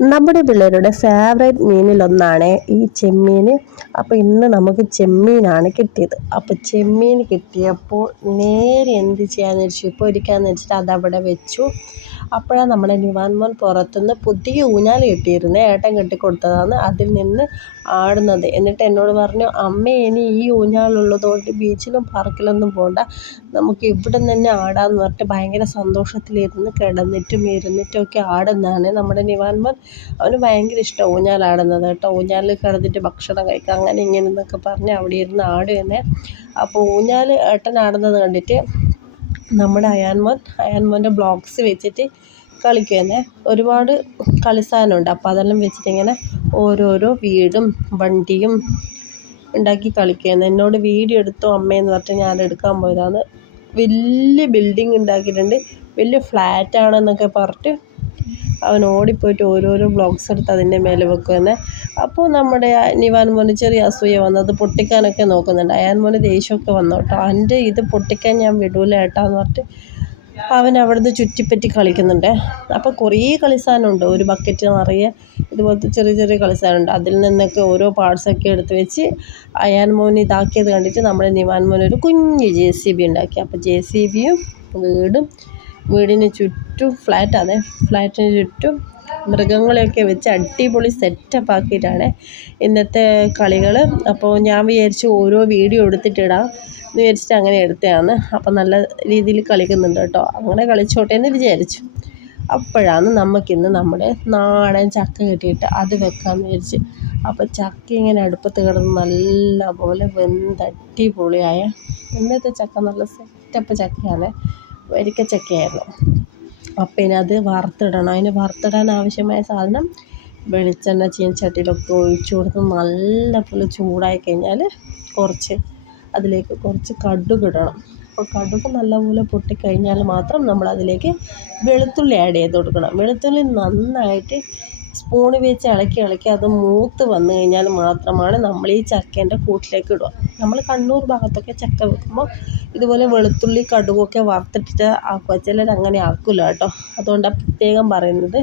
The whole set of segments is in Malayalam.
നമ്മുടെ പിള്ളേരുടെ ഫേവറേറ്റ് മീനിലൊന്നാണ് ഈ ചെമ്മീൻ അപ്പോൾ ഇന്ന് നമുക്ക് ചെമ്മീനാണ് കിട്ടിയത്. അപ്പോൾ ചെമ്മീൻ കിട്ടിയപ്പോൾ നേരെ എന്ത് ചെയ്യാന്ന് വെച്ചു? പൊരിക്കാന്ന് വെച്ചിട്ട് അതവിടെ വെച്ചു. അപ്പോഴാണ് നമ്മുടെ നിവാൻമോൻ പുറത്തുനിന്ന് പുതിയ ഊഞ്ഞാൽ കിട്ടിയിരുന്നത് ഏട്ടൻ കെട്ടിക്കൊടുത്തതാണ്. അതിൽ നിന്ന് ആടുന്നത്. എന്നിട്ട് എന്നോട് പറഞ്ഞു അമ്മ ഇനി ഈ ഊഞ്ഞാലുള്ളതുകൊണ്ട് ബീച്ചിലും പാർക്കിലൊന്നും പോകണ്ട നമുക്ക് ഇവിടെ തന്നെ ആടാന്ന് പറഞ്ഞിട്ട് ഭയങ്കര സന്തോഷത്തിലിരുന്ന് കിടന്നിട്ടും ഇരുന്നിട്ടും ഒക്കെ ആടുന്നതാണ് നമ്മുടെ നിവാൻ മോൻ. അവന് ഭയങ്കര ഇഷ്ടം ഊഞ്ഞാലാടുന്നത് കേട്ടോ. ഊഞ്ഞാലിൽ കിടന്നിട്ട് ഭക്ഷണം കഴിക്കുക. അങ്ങനെ ഇങ്ങനെ എന്നൊക്കെ പറഞ്ഞ് അവിടെ ഇരുന്ന് ആടുകയെന്നെ അപ്പോൾ ഊഞ്ഞാൽ ഏട്ടൻ ആടുന്നത് കണ്ടിട്ട് നമ്മുടെ അയാൻമോൻ അയാൻമോന്റെ ബ്ലോഗ്സ് വെച്ചിട്ട് കളിക്കുമെന്നെ ഒരുപാട് കളി സാധനമുണ്ട്. അപ്പോൾ അതെല്ലാം വെച്ചിട്ട് ഇങ്ങനെ ഓരോരോ വീടും വണ്ടിയും ഉണ്ടാക്കി കളിക്കുമായിരുന്നു എന്നോട് വീഡിയോ എടുത്തോ അമ്മയെന്ന് പറഞ്ഞിട്ട് ഞാൻ എടുക്കാൻ പോയതാണ്. വലിയ ബിൽഡിങ് ഉണ്ടാക്കിയിട്ടുണ്ട്. വലിയ ഫ്ലാറ്റ് ആണെന്നൊക്കെ പറഞ്ഞിട്ട് അവൻ ഓടിപ്പോയിട്ട് ഓരോരോ ബ്ലോഗ്സ് എടുത്ത് അതിന്റെ മേലെ വെക്കുമെന്ന് അപ്പോൾ നമ്മുടെ നിവാൻ മോന് ചെറിയ അസൂയ വന്നത് പൊട്ടിക്കാനൊക്കെ നോക്കുന്നുണ്ട്. അയാൻ മോന് ദേഷ്യമൊക്കെ വന്നു കേട്ടോ. എന്റെ ഇത് പൊട്ടിക്കാൻ ഞാൻ വിടൂല ഏട്ടാന്ന് പറഞ്ഞിട്ട് അവൻ അവിടുന്ന് ചുറ്റിപ്പറ്റി കളിക്കുന്നുണ്ട്. അപ്പോൾ കുറേ കളി സാധനമുണ്ട് ഒരു ബക്കറ്റ് നിറയെ ഇതുപോലത്തെ ചെറിയ ചെറിയ കളി സാധനമുണ്ട് അതിൽ നിന്നൊക്കെ ഓരോ പാർട്സൊക്കെ എടുത്ത് വെച്ച് അയാൻ മോൻ ഇതാക്കിയത് കണ്ടിട്ട് നമ്മുടെ നിവാൻ മോൻ ഒരു കുഞ്ഞ് ജെ സി ബി ഉണ്ടാക്കി. അപ്പോൾ ജെ സി ബിയും വീടും വീടിന് ചുറ്റും ഫ്ലാറ്റ് അതെ ഫ്ലാറ്റിന് ചുറ്റും മൃഗങ്ങളെയൊക്കെ വെച്ച് അടിപൊളി സെറ്റപ്പ് ആക്കിയിട്ടാണ് ഇന്നത്തെ കളികൾ അപ്പോൾ ഞാൻ വിചാരിച്ചു ഓരോ വീഡിയോ എടുത്തിട്ടിടാം എന്ന് വിചാരിച്ചിട്ട് അങ്ങനെ എടുത്തതാണ്. അപ്പോൾ നല്ല രീതിയിൽ കളിക്കുന്നുണ്ട് കേട്ടോ. അങ്ങനെ കളിച്ചോട്ടെ എന്ന് വിചാരിച്ചു. അപ്പോഴാണ് നമുക്കിന്ന് നമ്മുടെ നാടൻ ചക്ക കിട്ടിയിട്ട് അത് വെക്കാമെന്ന് വിചാരിച്ച് അപ്പോൾ ചക്ക ഇങ്ങനെ അടുപ്പത്ത് കിടന്ന് നല്ല പോലെ വെന്ത് അടിപൊളിയായ ഇന്നത്തെ ചക്ക നല്ല സെറ്റപ്പ് ചക്കയാണ്. വരിക്കച്ചക്കയായിരുന്നു അപ്പം ഇനി അത് വറുത്തിടണം. അതിന് വറുത്തിടാൻ ആവശ്യമായ സാധനം വെളിച്ചെണ്ണ ചീനച്ചട്ടിയിലൊക്കെ ഒഴിച്ച് കൊടുത്ത് നല്ലപോലെ ചൂടായി കഴിഞ്ഞാൽ കുറച്ച് അതിലേക്ക് കുറച്ച് കടുക് ഇടണം. അപ്പോൾ കടുക് നല്ലപോലെ പൊട്ടിക്കഴിഞ്ഞാൽ മാത്രം നമ്മൾ അതിലേക്ക് വെളുത്തുള്ളി ആഡ് ചെയ്ത് കൊടുക്കണം. വെളുത്തുള്ളി നന്നായിട്ട് സ്പൂണ് വെച്ച് ഇളക്കി ഇളക്കി അത് മൂത്ത് വന്നു കഴിഞ്ഞാൽ മാത്രമാണ് നമ്മൾ ഈ ചക്കേന്റെ കൂട്ടിലേക്ക് ഇടുക. നമ്മൾ കണ്ണൂർ ഭാഗത്തൊക്കെ ചക്ക വെക്കുമ്പോൾ ഇതുപോലെ വെളുത്തുള്ളി കടുകൊക്കെ വറുത്തിട്ടിട്ട് ആക്കുക. ചിലർ അങ്ങനെ ആക്കില്ല കേട്ടോ. അതുകൊണ്ടാണ് പ്രത്യേകം പറയുന്നത്.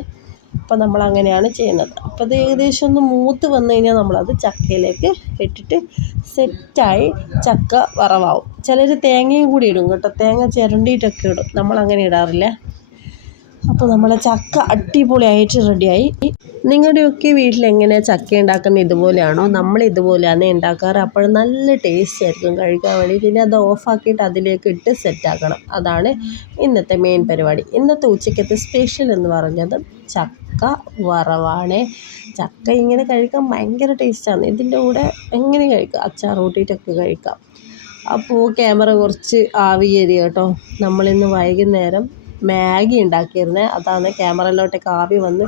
അപ്പോൾ നമ്മൾ അങ്ങനെയാണ് ചെയ്യുന്നത്. അപ്പോൾ അത് ഏകദേശം ഒന്ന് മൂത്ത് വന്നു കഴിഞ്ഞാൽ നമ്മളത് ചക്കയിലേക്ക് ഇട്ടിട്ട് സെറ്റായി ചക്ക വറവാകും ചിലർ തേങ്ങയും കൂടി ഇടും കേട്ടോ. തേങ്ങ ചിരണ്ടിയിട്ടൊക്കെ ഇടും. നമ്മൾ അങ്ങനെ ഇടാറില്ല. അപ്പോൾ നമ്മളെ ചക്ക അടിപൊളിയായിട്ട് റെഡിയായി. നിങ്ങളുടെയൊക്കെ വീട്ടിൽ എങ്ങനെയാണ് ചക്ക ഉണ്ടാക്കുന്നത്? ഇതുപോലെയാണോ? നമ്മൾ ഇതുപോലെയാണ് ഉണ്ടാക്കാറ്. അപ്പോൾ നല്ല ടേസ്റ്റ് ആയിരിക്കും കഴിക്കാൻ വേണ്ടി. പിന്നെ അത് ഓഫാക്കിയിട്ട് അതിലേക്ക് ഇട്ട് സെറ്റാക്കണം അതാണ് ഇന്നത്തെ മെയിൻ പരിപാടി. ഇന്നത്തെ ഉച്ചയ്ക്കത്തെ സ്പെഷ്യൽ എന്ന് പറഞ്ഞത് ചക്ക വറവാണ്. ചക്ക ഇങ്ങനെ കഴിക്കാൻ ഭയങ്കര ടേസ്റ്റാണ് ഇതിന്റെ കൂടെ എങ്ങനെ കഴിക്കാം? അച്ചാർ കൂട്ടിയിട്ടൊക്കെ കഴിക്കാം. അപ്പോൾ ക്യാമറ കുറച്ച് ആവി കയറി കേട്ടോ. നമ്മളിന്ന് വൈകുന്നേരം മാഗി ഉണ്ടാക്കിയിരുന്നത് അതാണ് ക്യാമറയിലോട്ടേക്ക് ആവി വന്ന്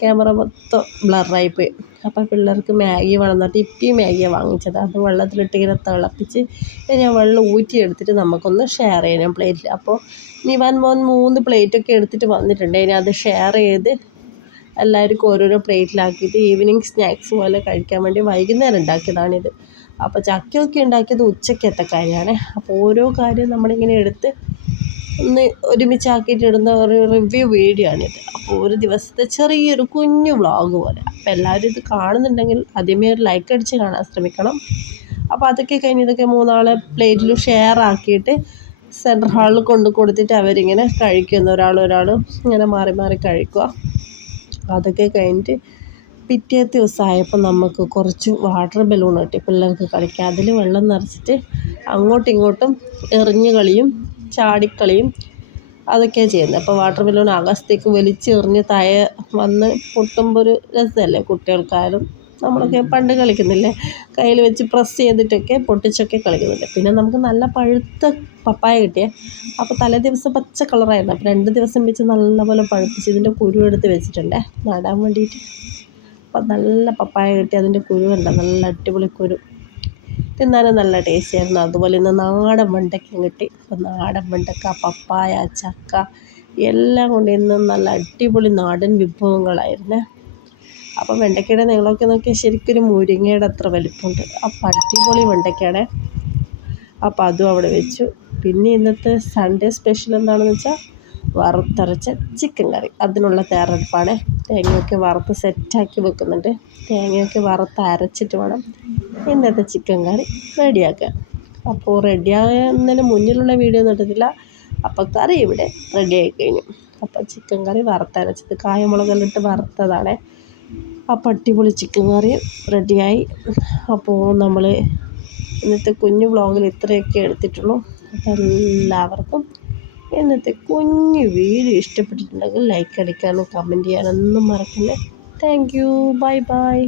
ക്യാമറ മൊത്തം ബ്ലറായിപ്പോയി അപ്പോൾ പിള്ളേർക്ക് മാഗി വേണം ഇപ്പിയും ഇപ്പി മാഗിയാണ് വാങ്ങിച്ചത്. അത് വെള്ളത്തിലിട്ട് ഇങ്ങനെ തിളപ്പിച്ച് ഞാൻ വെള്ളം ഊറ്റിയെടുത്തിട്ട് നമുക്കൊന്ന് ഷെയർ ചെയ്യണം പ്ലേറ്റിൽ അപ്പോൾ നിവാൻ മോൻ മൂന്ന് പ്ലേറ്റൊക്കെ എടുത്തിട്ട് വന്നിട്ടുണ്ട്. ഇനി അത് ഷെയർ ചെയ്ത് എല്ലാവർക്കും ഓരോരോ പ്ലേറ്റിലാക്കിയിട്ട് ഈവനിങ് സ്നാക്സ് പോലെ കഴിക്കാൻ വേണ്ടി വൈകുന്നേരം ഉണ്ടാക്കിയതാണിത്. അപ്പോൾ ചക്കയൊക്കെ ഉണ്ടാക്കിയത് ഉച്ചക്കത്തെ കാര്യമാണ്. അപ്പോൾ ഓരോ കാര്യം നമ്മളിങ്ങനെ എടുത്ത് ഒന്ന് ഒരുമിച്ചാക്കിയിട്ടിടുന്ന ഒരു റിവ്യൂ വീഡിയോ ആണിത് അപ്പോൾ ഒരു ദിവസത്തെ ചെറിയൊരു കുഞ്ഞു വ്ളോഗ് പോലെ. അപ്പോൾ എല്ലാവരും ഇത് കാണുന്നുണ്ടെങ്കിൽ ആദ്യമേ ഒരു ലൈക്ക് അടിച്ച് കാണാൻ ശ്രമിക്കണം. അപ്പോൾ അതൊക്കെ കഴിഞ്ഞ് ഇതൊക്കെ മൂന്നാളെ പ്ലേറ്റിൽ ഷെയർ ആക്കിയിട്ട് സെൻട്രൽ ഹാളിൽ കൊണ്ട് കൊടുത്തിട്ട് അവരിങ്ങനെ കഴിക്കുന്നു ഒരാൾ ഒരാൾ ഇങ്ങനെ മാറി മാറി കഴിക്കുക. അതൊക്കെ കഴിഞ്ഞിട്ട് പിറ്റേ ദിവസമായപ്പോൾ നമുക്ക് കുറച്ച് വാട്ടർ ബലൂൺ കിട്ടി പിള്ളേർക്ക് കളിക്കാം. അതിൽ വെള്ളം നിറച്ചിട്ട് അങ്ങോട്ടും ഇങ്ങോട്ടും എറിഞ്ഞ് കളിയും ചാടിക്കളിയും അതൊക്കെയാണ് ചെയ്യുന്നത്. അപ്പോൾ വാട്ടർ ബലൂൺ ആകാശത്തേക്ക് വലിച്ചെറിഞ്ഞ് താഴെ വന്ന് പൊട്ടുമ്പോൾ ഒരു രസമല്ലേ കുട്ടികൾക്കായാലും? നമ്മളൊക്കെ പണ്ട് കളിക്കുന്നില്ലേ? കയ്യിൽ വെച്ച് പ്രസ് ചെയ്തിട്ടൊക്കെ പൊട്ടിച്ചൊക്കെ കളിക്കുന്നുണ്ട്. പിന്നെ നമുക്ക് നല്ല പഴുത്ത പപ്പായ കിട്ടിയേ. അപ്പോൾ തലേ ദിവസം പച്ച കളറായിരുന്നു. അപ്പോൾ രണ്ട് ദിവസം വെച്ച് നല്ലപോലെ പഴുപ്പിച്ച് ഇതിന്റെ കുരു എടുത്ത് വെച്ചിട്ടുണ്ടേ. നടാൻ വേണ്ടിയിട്ട്. അപ്പം നല്ല പപ്പായ കിട്ടി. അതിന്റെ കുരു ഉണ്ട് നല്ല അടിപൊളി കുരു. തിന്നാനും നല്ല ടേസ്റ്റ് ആയിരുന്നു അതുപോലെ ഇന്ന് നാടൻ വെണ്ടയ്ക്ക കിട്ടി. അപ്പോൾ നാടൻ വെണ്ടക്ക പപ്പായ ചക്ക എല്ലാം കൊണ്ട് ഇന്ന് നല്ല അടിപൊളി നാടൻ വിഭവങ്ങളായിരുന്നേ. അപ്പം വെണ്ടയ്ക്കയുടെ നീളമൊക്കെ നോക്കിയാൽ ശരിക്കൊരു മുരിങ്ങയുടെ അത്ര വലിപ്പമുണ്ട്. അപ്പം അടിപൊളി വെണ്ടയ്ക്കയുടെ അപ്പോൾ അതും അവിടെ വെച്ചു. പിന്നെ ഇന്നത്തെ സൺഡേ സ്പെഷ്യൽ എന്താണെന്ന് വെച്ചാൽ വറുത്തരച്ച ചിക്കൻ കറി. അതിനുള്ള തയ്യാറെടുപ്പാണ്. തേങ്ങയൊക്കെ വറുത്ത് സെറ്റാക്കി വെക്കുന്നുണ്ട്. തേങ്ങയൊക്കെ വറുത്ത് അരച്ചിട്ട് വേണം ഇന്നത്തെ ചിക്കൻ കറി റെഡിയാക്കാൻ. അപ്പോൾ റെഡിയാകുന്നതിന് മുന്നിലുള്ള വീഡിയോ ഒന്നും ഇട്ടിട്ടില്ല. കറി ഇവിടെ റെഡിയായി കഴിഞ്ഞു. അപ്പോൾ ചിക്കൻ കറി വറുത്തരച്ചത് കായമുളകെല്ലാം ഇട്ട് വറുത്തതാണ്. അപ്പോൾ അടിപൊളി ചിക്കൻ കറി റെഡിയായി അപ്പോൾ നമ്മൾ ഇന്നത്തെ കുഞ്ഞു വ്ളോഗിൽ ഇത്രയൊക്കെ എടുത്തിട്ടുള്ളൂ. അപ്പോൾ എല്ലാവർക്കും ഇന്നത്തെ കുഞ്ഞു വീഡിയോ ഇഷ്ടപ്പെട്ടിട്ടുണ്ടെങ്കിൽ ലൈക്ക് അടിക്കാനും കമന്റ് ചെയ്യാനൊന്നും മറക്കല്ലേ. Thank you bye bye